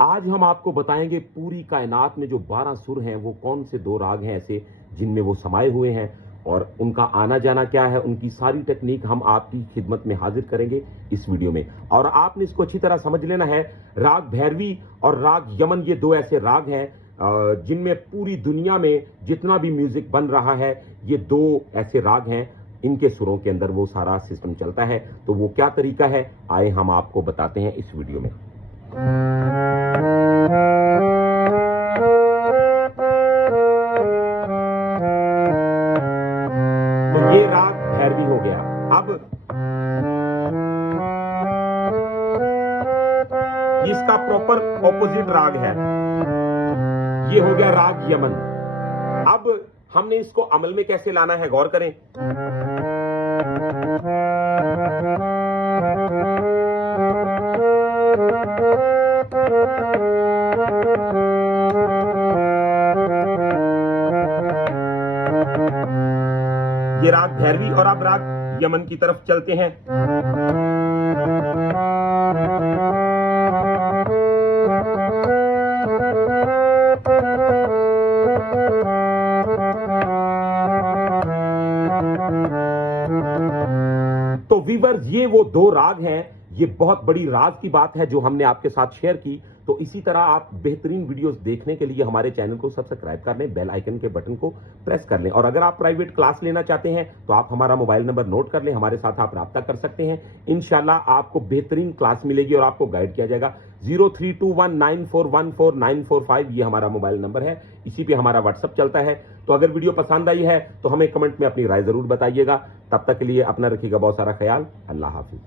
आज हम आपको बताएंगे पूरी कायनात में जो 12 सुर हैं वो कौन से 2 राग हैं ऐसे जिनमें वो समाये हुए हैं और उनका आना जाना क्या है, उनकी सारी टेक्निक हम आपकी खिदमत में हाजिर करेंगे इस वीडियो में। और आपने इसको अच्छी तरह समझ लेना है। राग भैरवी और राग यमन ये 2 ऐसे राग हैं जिनमें पूरी दुनिया में जितना भी म्यूजिक बन रहा है ये 2 ऐसे राग हैं, इनके सुरों के अंदर वो सारा सिस्टम चलता है। तो वो क्या तरीका है, आए हम आपको बताते हैं इस वीडियो में। तो ये राग भैरवी हो गया। अब इसका प्रॉपर ऑपोजिट राग है, ये हो गया राग यमन। अब हमने इसको अमल में कैसे लाना है, गौर करें। ये राग भैरवी और अब राग यमन की तरफ चलते हैं। तो वीवर्स, ये वो 2 राग हैं। ये बहुत बड़ी राज की बात है जो हमने आपके साथ शेयर की। तो इसी तरह आप बेहतरीन वीडियोस देखने के लिए हमारे चैनल को सब्सक्राइब कर लें, बेल आइकन के बटन को प्रेस कर लें। और अगर आप प्राइवेट क्लास लेना चाहते हैं तो आप हमारा मोबाइल नंबर नोट कर लें, हमारे साथ आप राब्ता कर सकते हैं। इंशाल्लाह आपको बेहतरीन क्लास मिलेगी और आपको गाइड किया जाएगा। 0321941495 ये हमारा मोबाइल नंबर है, इसी पे हमारा व्हाट्सएप चलता है। तो अगर वीडियो पसंद आई है तो हमें कमेंट में अपनी राय जरूर बताइएगा। तब तक के लिए अपना रखिएगा बहुत सारा ख्याल। अल्लाह हाफिज।